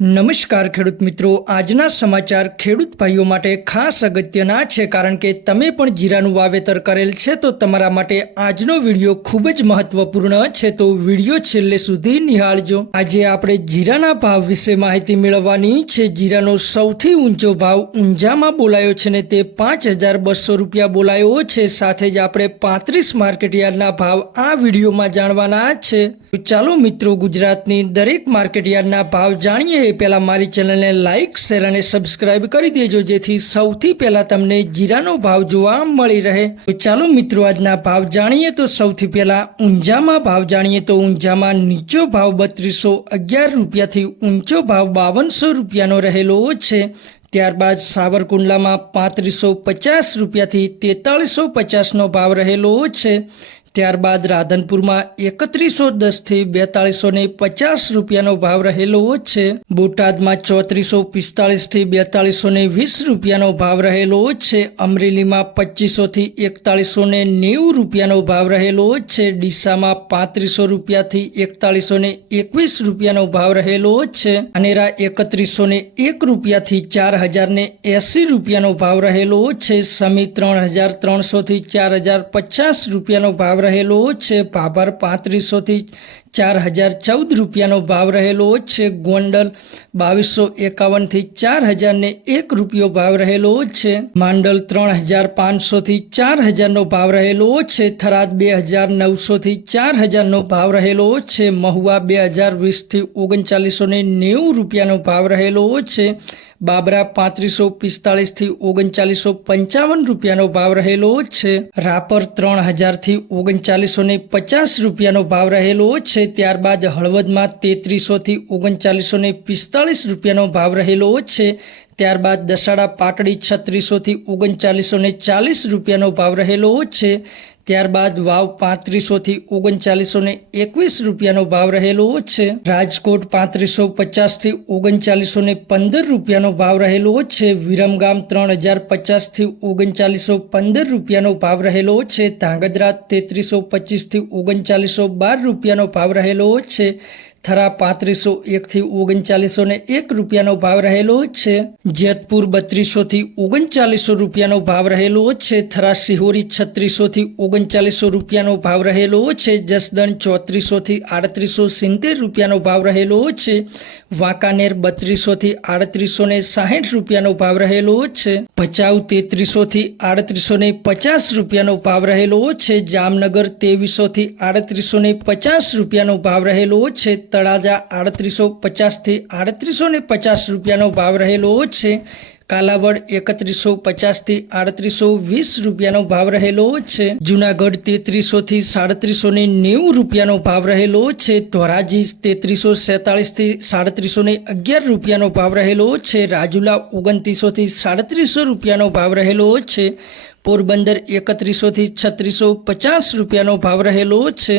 નમસ્કાર ખેડૂત મિત્રો. આજના સમાચાર ખેડૂત ભાઈઓ માટે ખાસ અગત્યના છે કારણ કે તમે પણ જીરાનું વાવેતર કરેલ છે તો તમારા માટે આજનો વીડિયો ખૂબ જ મહત્વપૂર્ણ છે તો વીડિયો છેલ્લે સુધી નિહાળજો. આજે આપણે જીરાના ભાવ વિશે માહિતી મેળવવાની છે. જીરાનો સૌથી ઊંચો ભાવ ઊંઝામાં બોલાયો છે ને તે પાંચ હજાર બસો રૂપિયા બોલાયો છે. સાથે જ આપણે પાંત્રીસ માર્કેટયાર્ડના ભાવ આ વિડીયોમાં જાણવાના છે. ચાલો મિત્રો ગુજરાતની દરેક માર્કેટયાર્ડના ભાવ જાણીએ. પહેલા મારી ચેનલને લાઇક શેર અને સબસ્ક્રાઇબ કરી દેજો, જેથી સૌથી પહેલાં તમને જીરાનો ભાવ જોવા મળી રહે. તો ચાલો મિત્રો, આજના ભાવ જાણીએ. તો સૌથી પહેલાં ઊંઝામાં ભાવ જાણીએ. તો ઊંઝામાં નીચો ભાવ બત્રીસો અગિયાર રૂપિયાથી ઊંચો ભાવ બાવનસો રૂપિયાનો રહેલો છે. ત્યારબાદ સાવરકુંડલામાં પાંત્રીસો પચાસ રૂપિયાથી તેતાળીસો પચાસનો ભાવ રહેલો છે. ત્યારબાદ રાધનપુરમાં એકત્રીસો દસથી બેતાળીસો ને પચાસ રૂપિયાનો ભાવ રહેલો છે. બોટાદમાં ચોત્રીસો પિસ્તાળીસથી બેતાળીસો ને વીસ રૂપિયાનો ભાવ રહેલો છે. અમરેલીમાં પચીસોથી એકતાળીસો ને નેવું રૂપિયાનો ભાવ રહેલો છે. ડીસામાં પાંત્રીસો રૂપિયાથી એકતાળીસો ને એકવીસ રૂપિયાનો ભાવ રહેલો છે. અનેરા એકત્રીસો ને એક રૂપિયાથી ચાર હજાર ને એસી રૂપિયાનો ભાવ રહેલો છે. સમી ત્રણ હજાર ત્રણસોથી ચાર હજાર પચાસ રૂપિયાનો ભાવ રહેલો છે. ભાભર પાંત્રીસોથી ચાર હજાર ચૌદ રૂપિયાનો ભાવ રહેલો છે. ગોંડલ બાવીસો એકાવનથી ચાર હજારને એક રૂપિયો ભાવ રહેલો છે. માંડલ ત્રણ હજાર પાંચસોથી ચાર હજારનો ભાવ રહેલો છે. થરાદ બે હજાર નવસોથી ચાર હજારનો ભાવ રહેલો છે. મહુવા બે હજાર વીસથી ઓગણચાલીસો ને નેવું રૂપિયાનો ભાવ રહેલો છે. બાબરા પાંત્રીસો પિસ્તાળીસથી ઓગણચાલીસો પંચાવન રૂપિયાનો ભાવ રહેલો છે. રાપર ત્રણ હજારથી ઓગણચાલીસો ને પચાસ રૂપિયાનો ભાવ રહેલો છે. ત્યારબાદ હળવદમાં તેત્રીસોથી ઓગણચાલીસો ને પિસ્તાળીસ રૂપિયાનો ભાવ રહેલો છે, ત્યારબાદ દસાડા પાટડી છત્રીસોથી ઓગણચાલીસો ને ચાલીસ રૂપિયાનો ભાવ રહેલો છે ત્યારબાદ વાવ પાંત્રીસોથી ઓગણચાલીસો ને એકવીસ રૂપિયાનો ભાવ રહેલો છે. રાજકોટ પાંત્રીસો પચાસથી ઓગણચાલીસો ને પંદર રૂપિયાનો ભાવ રહેલો છે. વિરમગામ ત્રણ હજાર પચાસથી ઓગણચાલીસો પંદર રૂપિયાનો ભાવ રહેલો છે. ધાંગધ્રા તેત્રીસો પચીસથી ઓગણચાલીસો બાર રૂપિયાનો ભાવ રહેલો છે. થરા પાંત્રીસો એકથી ઓગણચાલીસો ને એક રૂપિયાનો ભાવ રહેલો છે. જેતપુર બત્રીસોથી ઓગણચાલીસો રૂપિયાનો ભાવ રહેલો છે. થરા સિહોરી છત્રીસોથી ઓગણચાલીસો રૂપિયાનો ભાવ રહેલો છે. જસદણ ચોત્રીસોથી આડત્રીસો સિત્તેર રૂપિયાનો ભાવ રહેલો છે. વાંકાનેર બત્રીસોથી આડત્રીસો ને સાહીઠ રૂપિયાનો ભાવ રહેલો છે. ભચાઉ તેત્રીસોથી આડત્રીસો ને પચાસ રૂપિયાનો ભાવ રહેલો છે. જામનગર ત્રેવીસોથી આડત્રીસો ને પચાસ રૂપિયાનો ભાવ રહેલો છે. તળાજા આડત્રીસો પચાસથી આડત્રીસો ને પચાસ રૂપિયાનો ભાવ રહેલો છે. કાલાવડ એકત્રીસો પચાસથી આડત્રીસો વીસ રૂપિયાનો ભાવ રહેલો છે. જુનાગઢ તેત્રીસોથી સાડત્રીસો ને નેવું રૂપિયાનો ભાવ રહેલો છે. ધોરાજી તેત્રીસો સેતાળીસથી સાડત્રીસો ને અગિયાર રૂપિયાનો ભાવ રહેલો છે. રાજુલા ઓગણત્રીસોથી સાડત્રીસો રૂપિયાનો ભાવ રહેલો છે. પોરબંદર એકત્રીસોથી છત્રીસો પચાસ રૂપિયાનો ભાવ રહેલો છે.